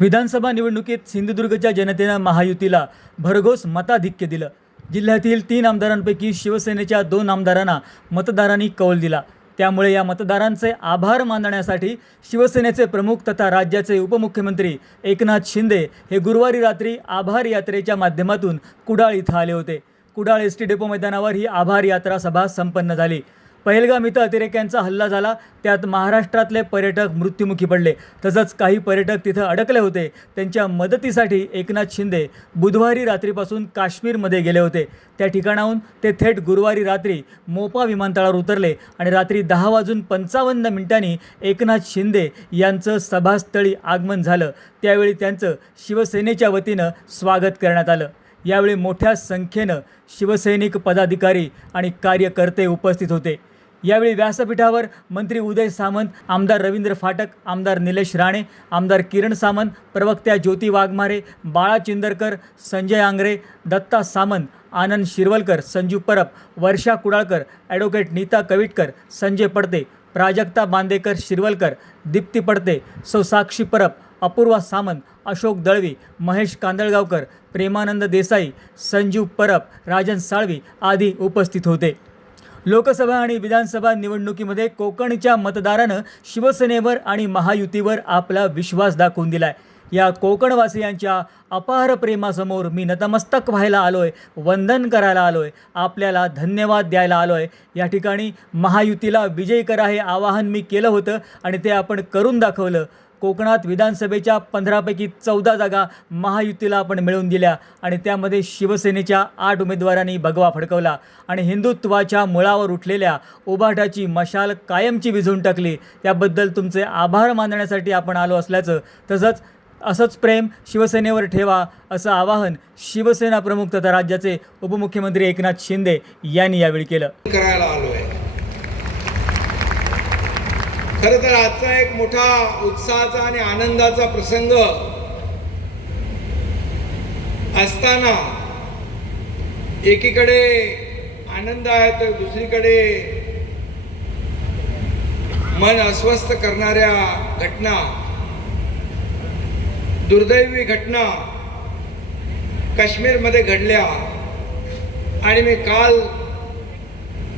विधानसभा निवडणुकीत सिंधुदुर्गच्या जनतेनं महायुतीला भरघोस मताधिक्य दिलं. जिल्ह्यातील तीन आमदारांपैकी शिवसेनेच्या दोन आमदारांना मतदारांनी कौल दिला. त्यामुळे या मतदारांचे आभार मानण्यासाठी शिवसेनेचे प्रमुख तथा राज्याचे उपमुख्यमंत्री एकनाथ शिंदे हे गुरुवारी रात्री आभार यात्रेच्या माध्यमातून कुडाळ इथं आले होते. कुडाळ एस टी डेपो मैदानावर ही आभार यात्रा सभा संपन्न झाली. पहलगाम इथं अतिरेक्यांचा हल्ला झाला. त्यात महाराष्ट्रातले पर्यटक मृत्युमुखी पडले. तसंच काही पर्यटक तिथं अडकले होते. त्यांच्या मदतीसाठी एकनाथ शिंदे बुधवारी रात्रीपासून काश्मीरमध्ये गेले होते. त्या ठिकाणाहून ते थेट गुरुवारी रात्री मोपा विमानतळावर उतरले आणि रात्री दहा वाजून पंचावन्न मिनिटांनी एकनाथ शिंदे यांचं सभास्थळी आगमन झालं. त्यावेळी त्यांचं शिवसेनेच्या वतीनं स्वागत करण्यात आलं. यावेळी मोठ्या संख्येनं शिवसैनिक पदाधिकारी आणि कार्यकर्ते उपस्थित होते. यावेळी व्यासपीठावर मंत्री उदय सामंत आमदार रवींद्र फाटक आमदार निलेश राणे आमदार किरण सामंत प्रवक्त्या ज्योती वाघमारे बाळा चिंदरकर संजय आंग्रे दत्ता सामंत आनंद शिरवलकर संजू परब वर्षा कुडाळकर ॲडव्होकेट नीता कविटकर संजय पडते प्राजक्ता बांदेकर शिरवलकर दीप्ती पडते सौ साक्षी परब अपूर्वा सामंत अशोक दळवी महेश कांदळगावकर प्रेमानंद देसाई संजीव परब राजन साळवी आदी उपस्थित होते. लोकसभा आणि विधानसभा निवडणुकीमध्ये कोकणच्या मतदारानं शिवसेनेवर आणि महायुतीवर आपला विश्वास दाखवून दिलाय. या कोकणवासियांच्या अपार प्रेमासमोर मी नतमस्तक व्हायला आलोय वंदन करायला आलोय आपल्याला धन्यवाद द्यायला आलोय. या ठिकाणी महायुतीला विजयी करा हे आवाहन मी केलं होतं आणि ते आपण करून दाखवलं. कोकणात विधानसभेच्या पंधरापैकी चौदा जागा महायुतीला आपण मिळवून दिल्या आणि त्यामध्ये शिवसेनेच्या आठ उमेदवारांनी भगवा फडकवला आणि हिंदुत्वाच्या मुळावर उठलेल्या उभाटाची मशाल कायमची विझून टाकली. त्याबद्दल तुमचे आभार मानण्यासाठी आपण आलो असल्याचं. तसंच असंच प्रेम शिवसेनेवर ठेवा असं आवाहन शिवसेना प्रमुख तथा राज्याचे उपमुख्यमंत्री एकनाथ शिंदे यांनी यावेळी केलं करायला आलोय खरं तर आजचा एक मोठा उत्साहाचा आणि आनंदाचा प्रसंग असताना एकीकडे आनंद आहे तर दुसरीकडे मन अस्वस्थ करणाऱ्या घटना दुर्दैवी घटना काश्मीरमध्ये घडल्या. आणि मी काल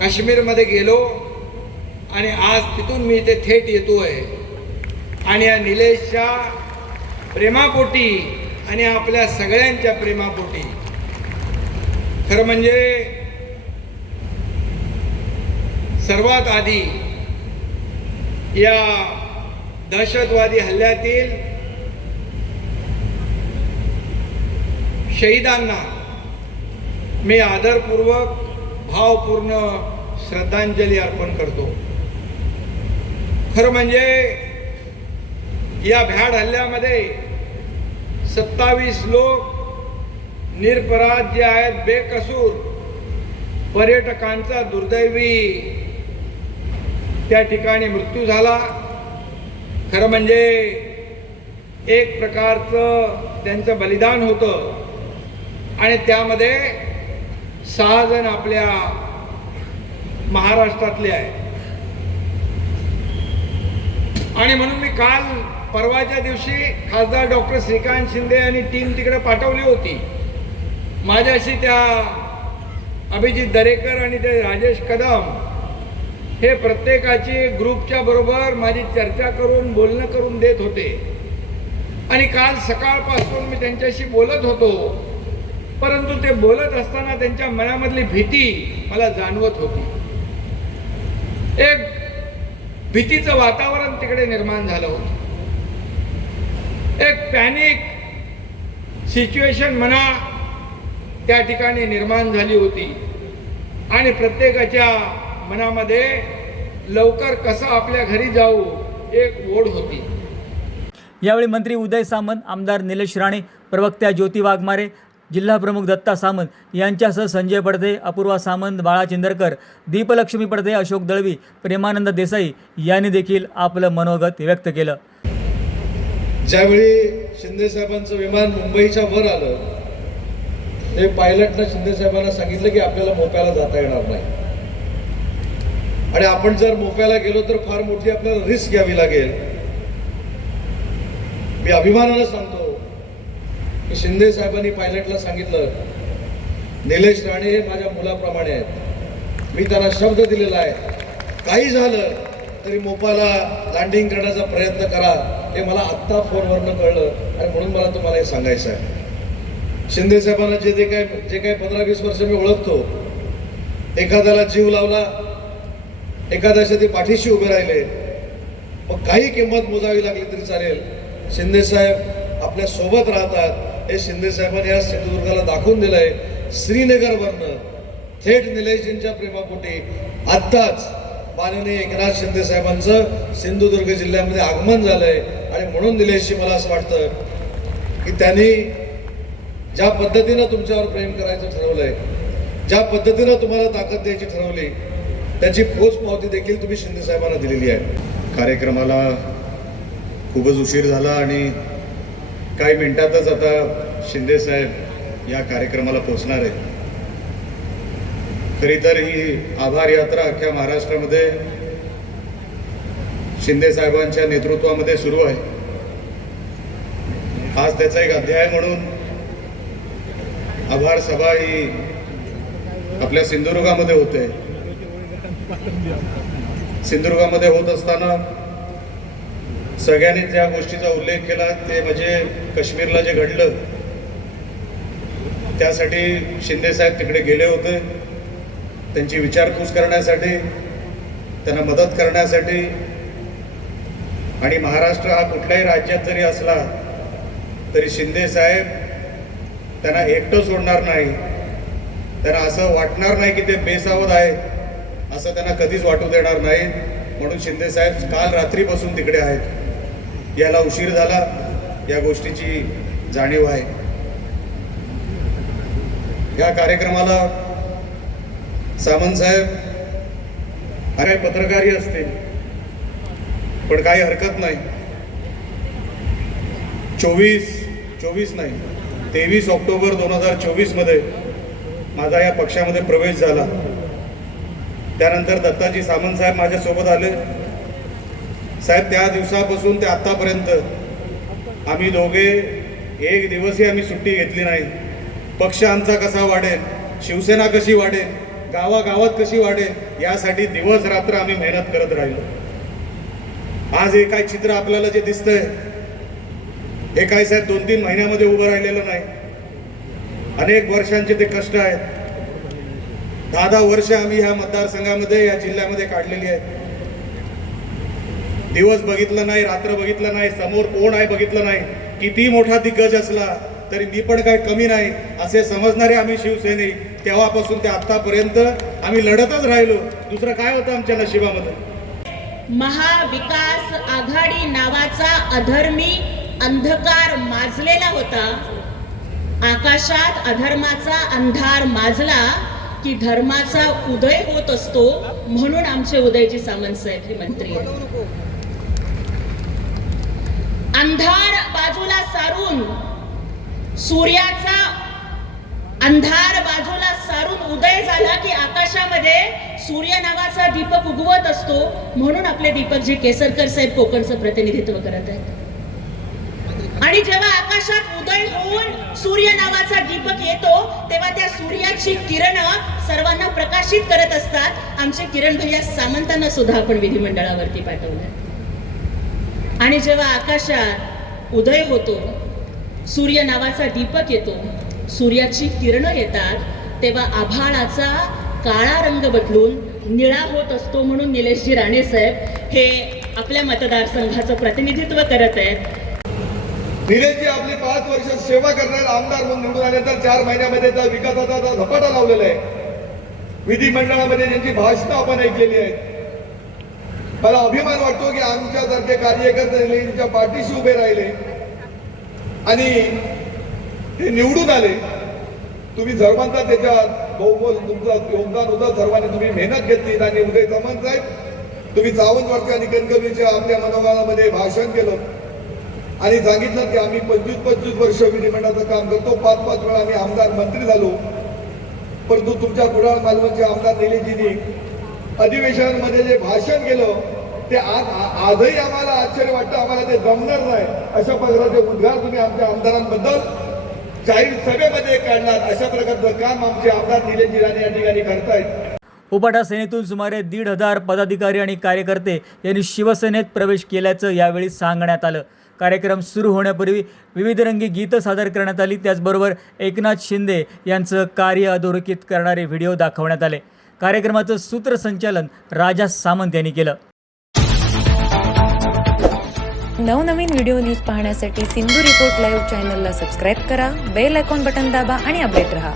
काश्मीरमध्ये गेलो. आणि आज तिथून मी इथे थेट येतोय. आणि या निलेशच्या प्रेमापोटी आणि आपल्या सगळ्यांच्या प्रेमापोटी. खरं म्हणजे सर्वात आधी या दहशतवादी हल्ल्यातील शहीदांना मी आदरपूर्वक भावपूर्ण श्रद्धांजली अर्पण करतो. खरं म्हणजे या भ्याड हल्ल्यामध्ये सत्तावीस लोक निरपराध जे आहेत बेकसूर पर्यटकांचा दुर्दैवी त्या ठिकाणी मृत्यू झाला. खरं म्हणजे एक प्रकारचं त्यांचं बलिदान होतं आणि त्यामध्ये सहा जण आपल्या महाराष्ट्रातले आहेत. आणि म्हणून मी काल परवाच्या दिवशी खासदार डॉक्टर श्रीकांत शिंदे आणि टीम तिकडे पाठवली होती. माझ्याशी त्या अभिजित दरेकर आणि ते राजेश कदम हे प्रत्येकाची ग्रुपच्या बरोबर माझी चर्चा करून बोलणं करून देत होते. आणि काल सकाळपासून मी त्यांच्याशी बोलत होतो. परंतु ते बोलत असताना त्यांच्या मनामधली भीती मला जाणवत होती. एक भीतीचं वातावरण तिकडे निर्माण झालं होतं. एक पॅनिक सिच्युएशन म्हणा त्या ठिकाणी निर्माण झाली होती. आणि प्रत्येकाच्या मनामध्ये लवकर कसं आपल्या घरी जाऊ एक ओढ होती. यावेळी मंत्री उदय सामंत आमदार निलेश राणे प्रवक्त्या ज्योती वाघमारे जिल्हा प्रमुख दत्ता सामंत यांच्यासह संजय पडदे अपूर्वा सामंत बाळा चिंदरकर दीपलक्ष्मी पडदे अशोक दळवी प्रेमानंद देसाई यांनी देखील आपलं मनोगत व्यक्त केलं. ज्यावेळी शिंदे साहेबांचं विमान मुंबईच्या वर आलं ते पायलटनं शिंदे साहेबांना सांगितलं की आपल्याला मोप्याला जाता येणार नाही. आणि आपण जर मोप्याला गेलो तर फार मोठी आपल्याला रिस्क घ्यावी लागेल. मी अभिमानानं सांगतो की शिंदे साहेबांनी पायलटला सांगितलं निलेश राणे हे माझ्या मुलाप्रमाणे आहेत. मी त्यांना शब्द दिलेला आहे. काही झालं तरी मोपाला लँडिंग करण्याचा प्रयत्न करा. हे मला आत्ता फोनवरनं कळलं आणि म्हणून मला तुम्हाला हे सांगायचं आहे. शिंदे साहेबांना जे जे काय जे काही पंधरा वीस वर्ष मी ओळखतो एखाद्याला जीव लावला एखाद्याच्या ते पाठीशी उभे राहिले मग काही किंमत मोजावी लागली तरी चालेल. शिंदे साहेब आपल्यासोबत राहतात. हे शिंदे साहेबांनी या सिंधुदुर्गाला दाखवून दिलंय श्रीनगरवरनं थेट निलयजींच्या प्रेमापोटी आत्ताच माननीय एकनाथ शिंदे साहेबांचं सिंधुदुर्ग जिल्ह्यामध्ये आगमन झालंय. आणि म्हणून निलेशजी मला असं वाटतं की त्यांनी ज्या पद्धतीनं तुमच्यावर प्रेम करायचं ठरवलंय ज्या पद्धतीनं तुम्हाला ताकद द्यायची ठरवली त्याची पोच पावती देखील तुम्ही शिंदे साहेबांना दिलेली आहे. कार्यक्रमाला खूपच उशीर झाला आणि काही मिनिटातच आता शिंदे साहेब या कार्यक्रमाला पोहोचणार आहेत. खरी तर ही आभार यात्रा अख्ख्या महाराष्ट्रामध्ये शिंदे साहेबांच्या नेतृत्वामध्ये सुरू आहे. आज त्याचा एक अध्याय म्हणून आभार सभा ही आपल्या सिंधुदुर्गामध्ये होते. सिंधुदुर्गामध्ये होत असताना सगळ्यांनी त्या गोष्टीचा उल्लेख केला ते म्हणजे काश्मीरला जे घडलं त्यासाठी शिंदे साहेब तिकडे गेले होते. त्यांची विचारपूस करण्यासाठी त्यांना मदत करण्यासाठी. आणि महाराष्ट्र हा कुठल्याही राज्यात जरी असला तरी शिंदे साहेब त्यांना एकटं सोडणार नाही. त्यांना असं वाटणार नाही की ते बेसावध आहे असं त्यांना कधीच वाटू देणार नाही. म्हणून शिंदे साहेब काल रात्रीपासून तिकडे आहेत. याला उशीर झाला या गोष्टीची जाणीव आहे. या कार्यक्रमाला सामंत साहेब अरे पत्रकारही असतील पण काही हरकत नाही. चोवीस चोवीस नाही तेवीस ऑक्टोबर दोन हजार चोवीसमध्ये माझा या पक्षामध्ये प्रवेश झाला. त्यानंतर दत्ताजी सामंत साहेब माझ्यासोबत आले. साहेब त्या दिवसापासून ते आत्तापर्यंत आम्ही दोघे एक दिवसही आम्ही सुट्टी घेतली नाही. पक्ष आमचा कसा वाढेल? शिवसेना कशी वाढेल? गावागावात कशी वाढेल? यासाठी दिवस रात्र आम्ही मेहनत करत राहिलो. आज हे काय चित्र आपल्याला जे दिसतंय हे काय साहेब दोन तीन महिन्यामध्ये उभं राहिलेलं नाही. अनेक वर्षांचे ते कष्ट आहेत. दहा दहा वर्ष आम्ही ह्या मतदारसंघामध्ये या जिल्ह्यामध्ये काढलेली आहेत. दिवस बघितलं नाही रात्र बघितलं नाही समोर कोण आहे बघितलं नाही. किती मोठा दिग्गज असला तरी मी पण काय कमी नाही असे समजणारे आम्ही शिवसैनिक तेव्हापासून ते आतापर्यंत आम्ही लढतच राहिलो. दुसरं काय होतं आमच्या नशिबामध्ये? महाविकास आघाडी नावाचा अधर्मी अंधकार माजलेला होता. आकाशात अधर्माचा अंधार माजला की धर्माचा उदय होत असतो म्हणून आमचे उदयजी सामंत साहेब हे मंत्री आहेत. अंधार बाजूला सारून सूर्याचा अंधार बाजूला सारून उदय झाला की आकाशामध्ये सूर्य नावाचा दीपक उगवत असतो. म्हणून आपले दीपक जे केसरकर साहेब कोकणचं प्रतिनिधित्व करत आहेत. आणि जेव्हा आकाशात उदय होऊन सूर्य नावाचा दीपक येतो तेव्हा त्या सूर्याची किरण सर्वांना प्रकाशित करत असतात. आमचे किरण भैया सामंतांना सुद्धा आपण विधिमंडळावरती पाठवलं. आणि जेव्हा आकाशात उदय होतो सूर्य नावाचा दीपक येतो सूर्याची किरणं येतात तेव्हा आभाळाचा काळा रंग बदलून निळा होत असतो म्हणून निलेशजी राणे साहेब हे आपल्या मतदारसंघाचं प्रतिनिधित्व करत आहेत. निलेशजी आपली पाच वर्ष सेवा करणारे आमदार म्हणून निवडून आल्यानंतर चार महिन्यामध्ये विकासाचा झपाटा लावलेला आहे. विधिमंडळामध्ये ज्यांची भाषणं आपण ऐकलेली आहेत मला अभिमान वाटतो की आमच्यासारखे कार्यकर्ते पाठीशी उभे राहिले. आणि ते निवडून आले. तुम्ही सर्वांचा त्याच्यात बहुमोल तुमचं योगदान होतं सर्वांनी तुम्ही मेहनत घेतली. आणि उदय सामंत साहेब तुम्ही सावंतवाडच्या आणि कणकवलीच्या आपल्या मनोगाळामध्ये भाषण केलं. आणि सांगितलं की आम्ही पंचवीस पंचवीस वर्ष विधिमंडळाचं काम करतो. पाच पाच वेळा आम्ही आमदार मंत्री झालो. परंतु तुमच्या कुडाळ मालवणचे आमदार निलेशजींनी अधिवेशनामध्ये जे भाषण केलं ते आज आजही आम्हाला आश्चर्य वाटतं आम्हाला ते जमणार नाही. अशा प्रकारचे उद्गार तुम्ही आमच्या आमदारांबद्दल जाहीर सभेमध्ये काढणार अशा प्रकारचं काम आमचे आमदार निलेश राणे या ठिकाणी करतायत. उपाटा सेनेतून सुमारे दीड हजार पदाधिकारी आणि कार्यकर्ते यांनी शिवसेनेत प्रवेश केल्याचं यावेळी सांगण्यात आलं. कार्यक्रम सुरू होण्यापूर्वी विविध रंगी गीतं सादर करण्यात आली. त्याचबरोबर एकनाथ शिंदे यांचं कार्य अधोरेखित करणारे व्हिडिओ दाखवण्यात आले. कार्यक्रमाचं सूत्रसंचालन राजा सामंत यांनी केलं. नवनवीन व्हिडिओ न्यूज पाहण्यासाठी सिंधू रिपोर्ट लाईव्ह चॅनलला सबस्क्राईब करा बेल आयकॉन बटन दाबा आणि अपडेट रहा.